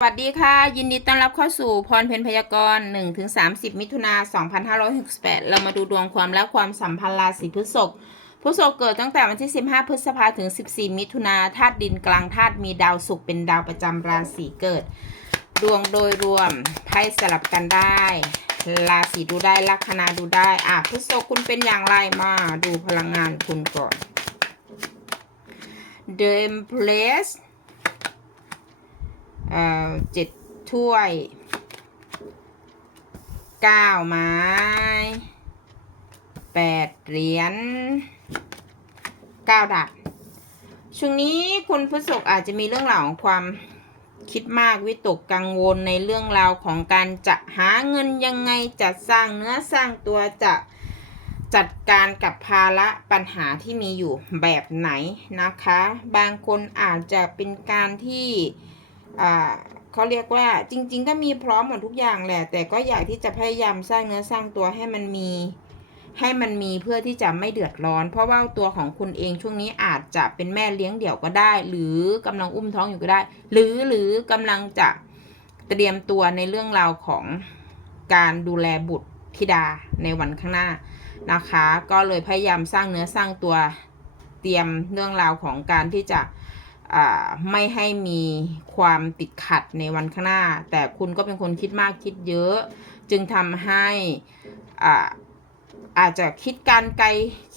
สวัสดีค่ะ ยินดีต้อนรับเข้าสู่พรเพนพยากรณ์1ถึง30 มิถุนา2568 เรามาดูดวงความและความสัมพันธ์ราศีพฤษภพฤษภเกิดตั้งแต่วันที่ 15 พฤษภาถึง 14 มิถุนาธาตุดินกลางธาตุมีดาวศุกร์เป็นดาวประจำราศีเกิด ดวงโดยรวมไพ่สลับกันได้ ราศีดูได้ลัคนาดูได้อะพฤษภคุณเป็นอย่างไรมาดูพลังงานคุณก่อน The Empress เจ็ดถ้วยเก้าไม้แปดเหรียญเก้าดาบช่วงนี้คุณพฤษภอาจจะมีเรื่องราวของความคิดมากวิตกกังวลในเรื่องราวของการจะหาเงินยังไงจะสร้างเนื้อสร้างตัวจะจัดการกับภาระปัญหาที่มีอยู่แบบไหนนะคะ บางคนอาจจะเป็นการที่ อ่าเขาเรียกว่าจริง ๆ ก็มีพร้อมหมดทุกอย่างแหละ แต่ก็อยากที่จะพยายามสร้างเนื้อสร้างตัวให้มันมี ให้มันมีเพื่อที่จะไม่เดือดร้อน เพราะว่าตัวของคุณเองช่วงนี้อาจจะเป็นแม่เลี้ยงเดี่ยวก็ได้ หรือกำลังอุ้มท้องอยู่ก็ได้ หรือหรือกำลังจะเตรียมตัวในเรื่องราวของการดูแลบุตรธิดาในวันข้างหน้านะคะ ก็เลยพยายามสร้างเนื้อสร้างตัวเตรียมเรื่องราวของการที่จะ ไม่ให้มีความติดขัดในวันข้างหน้า แต่คุณก็เป็นคนคิดมากคิดเยอะ จึงทำให้อ่าอาจจะคิดการไกล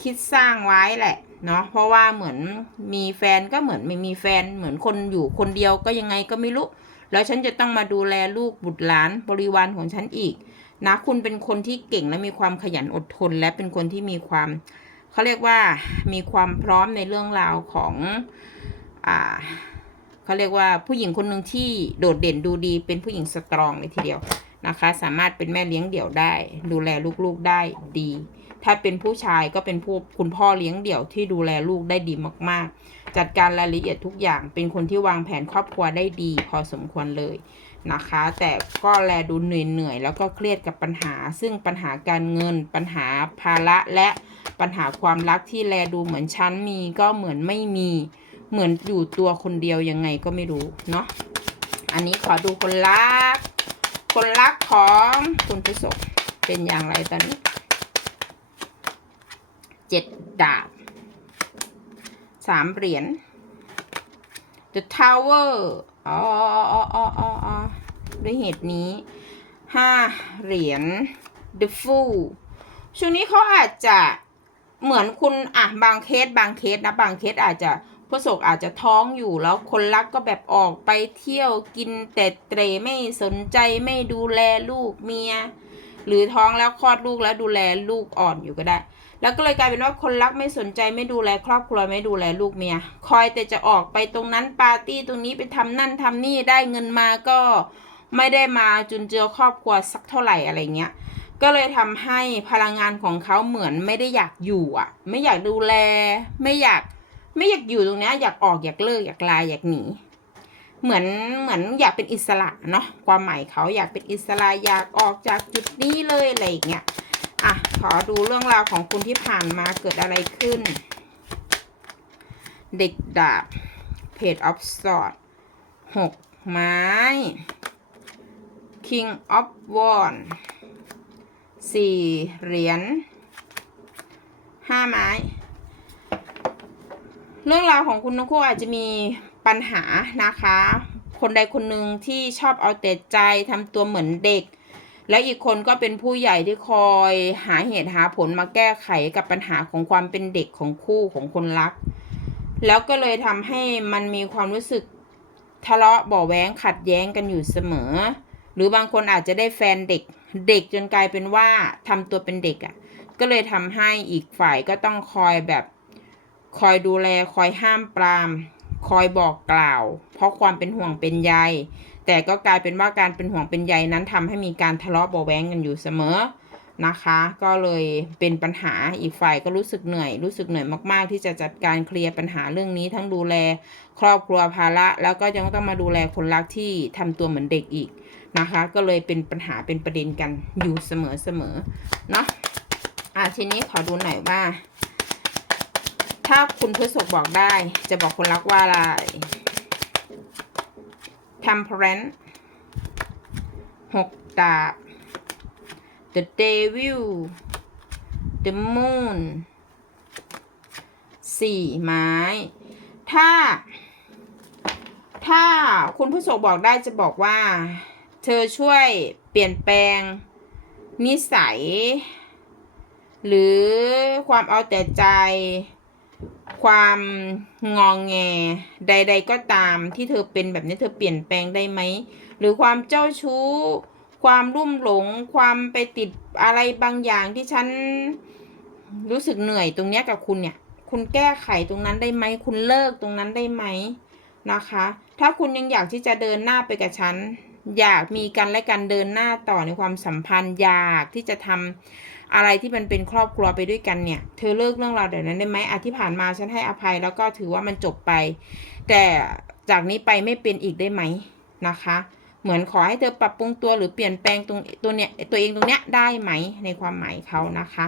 คิดสร้างไว้แหละเนาะเพราะว่าเหมือนมีแฟนก็เหมือนไม่มีแฟนเหมือนคนอยู่คนเดียวก็ยังไงก็ไม่รู้ แล้วฉันจะต้องมาดูแลลูกบุตรหลานบริวารของฉันอีกนะคุณเป็นคนที่เก่งและมีความขยันอดทน และเป็นคนที่มีความเขาเรียกว่ามีความพร้อมในเรื่องราวของ อ่าเขาเรียกว่าผู้หญิงคนหนึ่งที่โดดเด่นดูดี เป็นผู้หญิงสตรองเลยทีเดียวนะคะ สามารถเป็นแม่เลี้ยงเดี่ยวได้ ดูแลลูกๆได้ดี ถ้าเป็นผู้ชายก็เป็นผู้คุณพ่อเลี้ยงเดี่ยวที่ดูแลลูกได้ดีมากๆ จัดการรายละเอียดทุกอย่าง เป็นคนที่วางแผนครอบครัวได้ดี พอสมควรเลยนะคะ แต่ก็แลดูเหนื่อยๆแล้วก็เครียดกับปัญหา ซึ่งปัญหาการเงิน ปัญหาภาระและปัญหาความรักที่แลดูเหมือนฉันมีก็เหมือนไม่มี เหมือนอยู่ตัวคนเดียวยังไงก็ไม่รู้เนาะอันนี้ขอดูคนรัก คนรักของคุณพฤษภเป็นอย่างไรตอนนี้เจ็ดดาบสามเหรียญ The Tower อ๋ออ๋ออ๋ออ๋ออ๋อด้วยเหตุนี้ห้าเหรียญ The Fool ช่วงนี้เขาอาจจะเหมือนคุณอะบางเคสบางเคสนะบางเคสอาจจะ ผู้ศกอาจจะท้องอยู่แล้วคนรักก็แบบออกไปเที่ยวกินแต่เตรไม่สนใจไม่ดูแลลูกเมีย หรือท้องแล้วคลอดลูกแล้วดูแลลูกอ่อนอยู่ก็ได้ แล้วก็เลยกลายเป็นว่าคนรักไม่สนใจไม่ดูแลครอบครัวไม่ดูแลลูกเมีย คอยแต่จะออกไปตรงนั้นปาร์ตี้ตรงนี้ไปทำนั่นทำนี่ได้เงินมาก็ไม่ได้มาจุนเจือครอบครัวสักเท่าไหร่อะไรเงี้ยก็เลยทำให้พลังงานของเขาเหมือนไม่ได้อยากอยู่อะ ไม่อยากดูแลไม่อยาก ไม่อยากอยู่ตรงนี้อยากออกอยากเลิกอยากลาอยากหนี เหมือนเหมือนอยากเป็นอิสระเนาะความหมายเขาอยากเป็นอิสระอยากออกจากจุดนี้เลยอะไรอย่างเงี้ยอะขอดูเรื่องราวของคุณที่ผ่านมาเกิดอะไรขึ้น เด็กดาบ Page of Swords หกไม้ King of w a n d สี่เหรียญห้าไม้ เรื่องราวของคุณทั้งคู่อาจจะมีปัญหานะคะ คนใดคนหนึ่งที่ชอบเอาแต่ใจทำตัวเหมือนเด็ก และอีกคนก็เป็นผู้ใหญ่ที่คอยหาเหตุหาผลมาแก้ไขกับปัญหาของความเป็นเด็กของคู่ของคนรัก แล้วก็เลยทำให้มันมีความรู้สึกทะเลาะบ่อแว้งขัดแย้งกันอยู่เสมอ หรือบางคนอาจจะได้แฟนเด็กเด็กจนกลายเป็นว่าทำตัวเป็นเด็กอะ่ะ ก็เลยทำให้อีกฝ่ายก็ต้องคอยแบบ คอยดูแลคอยห้ามปราม คอยบอกกล่าว เพราะความเป็นห่วงเป็นใย แต่ก็กลายเป็นว่าการเป็นห่วงเป็นใยนั้นทำให้มีการทะเลาะเบาแว้งกันอยู่เสมอนะคะ ก็เลยเป็นปัญหาอีกฝ่ายก็รู้สึกเหนื่อย รู้สึกเหนื่อยมาก ๆ ที่จะจัดการเคลียร์ปัญหาเรื่องนี้ ทั้งดูแลครอบครัวภาระ แล้วก็ยังต้องมาดูแลคนรักที่ทำตัวเหมือนเด็กอีกนะคะ ก็เลยเป็นปัญหาเป็นประเด็นกันอยู่เสมอเสมอๆเนาะอะทีนี้ขอดูหน่อยว่า ถ้าคุณพฤษภบอกได้ จะบอกคนรักว่าอะไร temperance หกดาบ the devil the moon สี่ไม้ ถ้า ถ้าคุณผู้ชมบอกได้จะบอกว่า เธอช่วยเปลี่ยนแปลง นิสัย หรือความเอาแต่ใจ ความงองแงใด ๆ ก็ตามที่เธอเป็นแบบนี้เธอเปลี่ยนแปลงได้ไหม หรือความเจ้าชู้ ความรุ่มหลง ความไปติดอะไรบางอย่างที่ฉันรู้สึกเหนื่อยตรงเนี้ยกับคุณเนี่ย คุณแก้ไขตรงนั้นได้ไหม คุณเลิกตรงนั้นได้ไหมนะคะ ถ้าคุณยังอยากที่จะเดินหน้าไปกับฉัน อยากมีกันและกันเดินหน้าต่อในความสัมพันธ์ อยากที่จะทำ อะไรที่มันเป็นครอบครัวไปด้วยกันเนี่ย เธอเลิกเรื่องราวเดี๋ยวนั้นได้ไหมอาที่ผ่านมาฉันให้อภัยแล้วก็ถือว่ามันจบไป แต่จากนี้ไปไม่เป็นอีกได้ไหมนะคะ เหมือนขอให้เธอปรับปรุงตัวหรือเปลี่ยนแปลงตรงตัวเนี้ยตัวเองตรงเนี้ยได้ไหมในความหมายเขานะคะ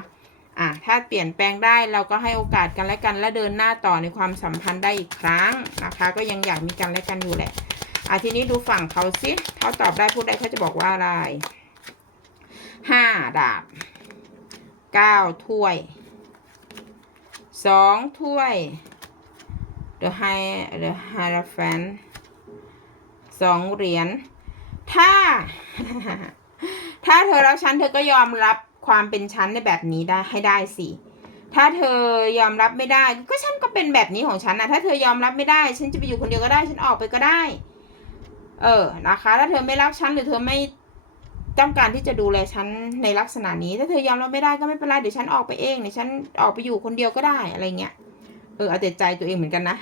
อะถ้าเปลี่ยนแปลงได้เราก็ให้โอกาสกันและกัน และเดินหน้าต่อในความสัมพันธ์ได้อีกครั้งนะคะ ก็ยังอยากมีกันและกันอยู่แหละอะทีนี้ดูฝั่งเขาสิเขาตอบได้พูดได้เขาจะบอกว่าอะไรห้าดาบ เก้าถ้วยสองถ้วย the high the hierophant สองเหรียญ ถ้า ถ้าเธอรักฉันเธอก็ยอมรับความเป็นฉันในแบบนี้ได้ให้ได้สิ ถ้าเธอยอมรับไม่ได้ ก็ฉันก็เป็นแบบนี้ของฉันนะถ้าเธอยอมรับไม่ได้ ฉันจะไปอยู่คนเดียวก็ได้ ฉันออกไปก็ได้ เออ นะคะ ถ้าเธอไม่รักฉันหรือเธอไม่ ต้องการที่จะดูแลฉันในลักษณะนี้ ถ้าเธอยอมรับไม่ได้ก็ไม่เป็นไรเดี๋ยวฉันออกไปเองเดี๋ยวฉันออกไปอยู่คนเดียวก็ได้อะไรเงี้ยเออเอาแต่ใจตัวเองเหมือนกันนะ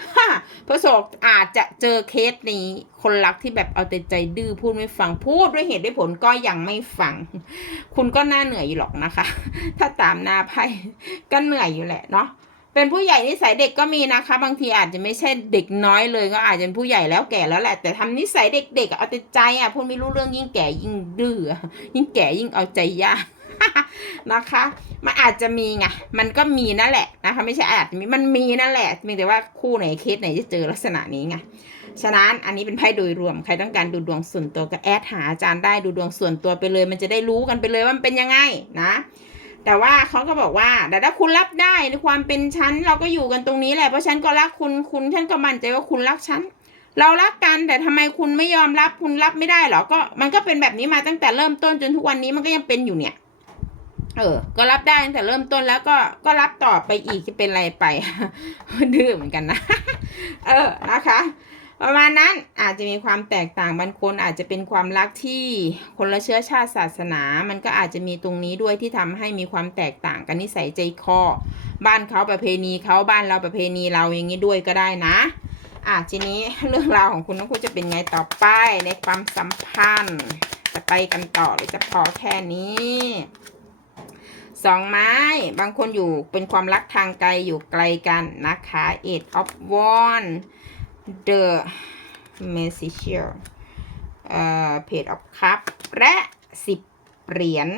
พระโศกอาจจะเจอเคสนี้ คนรักที่แบบเอาแต่ใจดื้อพูดไม่ฟังพูดด้วยเหตุด้วยผลก็ยังไม่ฟัง คุณก็น่าเหนื่อยอยู่หรอกนะคะ ถ้าตามหน้าไพ่ก็เหนื่อยอยู่แหละเนาะ เป็นผู้ใหญ่นิสัยเด็กก็มีนะคะ บางทีอาจจะไม่ใช่เด็กน้อยเลยก็อาจจะเป็นผู้ใหญ่แล้วแก่แล้วแหละ แต่ทำนิสัยเด็กๆเอาแต่ใจอะพูดไม่รู้เรื่องยิ่งแก่ยิ่งดื้อยิ่งแก่ยิ่งเอาใจยากนะคะมันอาจจะมีไงมันก็มีนั่นแหละนะคะ ไม่ใช่อาจจะมีมันมีนั่นแหละเพีแต่ว่าคู่ไหนเคสไหนจะเจอลักษณะนี้ไงฉะนั้นอันนี้เป็นไพ่โดยรวมใครต้องการดูดวงส่วนตัวก็แอดหาอาจารย์ได้ดูดวงส่วนตัวไปเลย มันจะได้รู้กันไปเลยว่ามันเป็นยังไงนะ แต่ว่าเขาก็บอกว่า แต่ถ้าคุณรับได้ในความเป็นฉันเราก็อยู่กันตรงนี้แหละเพราะฉันก็รักคุณคุณฉันก็มั่นใจว่าคุณรักฉันเรารักกันแต่ทำไมคุณไม่ยอมรับคุณรับไม่ได้เหรอก็มันก็เป็นแบบนี้มาตั้งแต่เริ่มต้นจนทุกวันนี้มันก็ยังเป็นอยู่เนี่ย เออ ก็รับได้ตั้งแต่เริ่มต้นแล้วก็ก็รับต่อไปอีกจะเป็นอะไรไปดื้อเหมือนกันนะ เออนะคะ ประมาณนั้นอาจจะมีความแตกต่างบางคนอาจจะเป็นความรักที่คนละเชื้อชาติศาสนา มันก็อาจจะมีตรงนี้ด้วยที่ทำให้มีความแตกต่างกันนิสัยใจคอ บ้านเขาประเพณีเขาบ้านเราประเพณีเราอย่างนี้ด้วยก็ได้นะ อะทีนี้เรื่องราวของคุณน้องคุณจะเป็นไงต่อไปในความสัมพันธ์ จะไปกันต่อหรือจะพอแค่นี้สองไม้ บางคนอยู่เป็นความรักทางไกลอยู่ไกลกันนะคะ eight of wands the messenger เอ่อ page of cup และสิบเหรียญ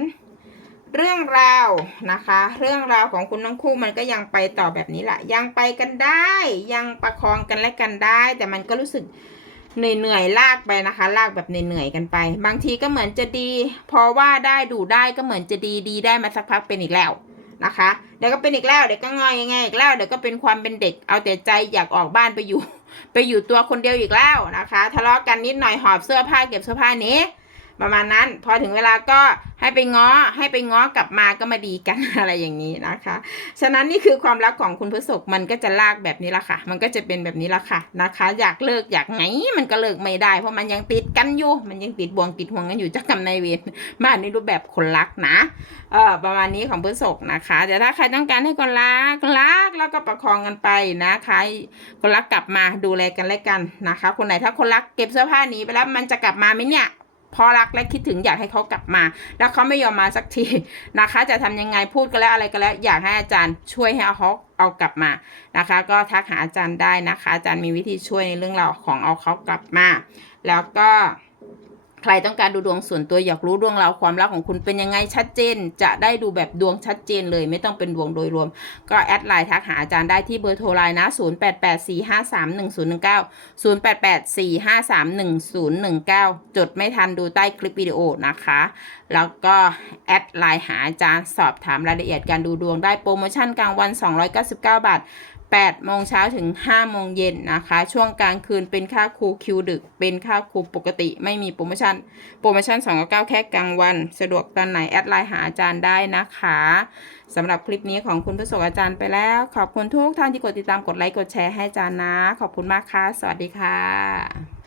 เรื่องราวนะคะ เรื่องราวของคุณทั้งคู่มันก็ยังไปต่อแบบนี้แหละยังไปกันได้ ยังประคองกันและกันได้ แต่มันก็รู้สึกเหนื่อยๆลากไปนะคะ ลากแบบเหนื่อยๆกันไป บางทีก็เหมือนจะดี พอว่าได้ดูได้ก็เหมือนจะดีดีได้มาสักพักเป็นอีกแล้วนะคะเดี๋ยวก็เป็นอีกแล้วเดี๋ยวก็งอยยังไงอีกแล้วเดี๋ยวก็เป็นความเป็นเด็ก เอาแต่ใจอยากออกบ้านไปอยู่ ไปอยู่ตัวคนเดียวอีกแล้วนะคะ ทะเลาะกันนิดหน่อยหอบเสื้อผ้าเก็บเสื้อผ้านี้ ประมาณนั้น พอถึงเวลาก็ให้ไปง้อให้ไปง้อกลับมาก็มาดีกันอะไรอย่างนี้นะคะ ฉะนั้นนี่คือความรักของคุณพฤษภมันก็จะลากแบบนี้ละค่ะ มันก็จะเป็นแบบนี้ละค่ะนะคะ อยากเลิกอยากไงมันก็เลิกไม่ได้เพราะมันยังติดกันอยู่ มันยังติดบ่วงติดห่วงกันอยู่จากกรรมนายเวรมาในรูปแบบคนรักนะเออประมาณนี้ของพฤษภนะคะแต่ถ้าใครต้องการให้คนรักรักแล้วก็ประคองกันไปนะคะคนรักกลับมาดูแลกันและกันนะคะ คนไหนถ้าคนรักเก็บเสื้อผ้าหนีไปแล้วมันจะกลับมาไหมเนี่ย พอรักและคิดถึงอยากให้เขากลับมา แล้วเขาไม่ยอมมาสักทีนะคะ จะทำยังไงพูดกันแล้วอะไรกันแล้ว อยากให้อาจารย์ช่วยให้เอาเขาเอากลับมานะคะ ก็ทักหาอาจารย์ได้นะคะ อาจารย์มีวิธีช่วยในเรื่องราวของเอาเขากลับมา แล้วก็ ใครต้องการดูดวงส่วนตัวอยากรู้ดวงราวความรักของคุณเป็นยังไงชัดเจน จะได้ดูแบบดวงชัดเจนเลย ไม่ต้องเป็นดวงโดยรวม ก็แอดไลน์ทักหาอาจารย์ได้ที่เบอร์โทรไลน์นะ 0884531019 0884531019 จดไม่ทันดูใต้คลิปวิดีโอนะคะ แล้วก็แอดไลน์หาอาจารย์สอบถามรายละเอียดการดูดวงได้โปรโมชั่นกลางวัน 299 บาท 8โมงเช้าถึง5โมงเย็นนะคะ ช่วงกลางคืนเป็นค่าครูคิวดึก เป็นค่าครูปกติ ไม่มีโปรโมชั่น โปรโมชั่น299แค่กลางวัน สะดวกตอนไหน แอดไลน์หาอาจารย์ได้นะคะสำหรับคลิปนี้ของคุณผู้สกอาจารย์ไปแล้ว ขอบคุณทุกท่านที่กดติดตามกดไลค์กดแชร์ให้อาจารย์นะ ขอบคุณมากค่ะ สวัสดีค่ะ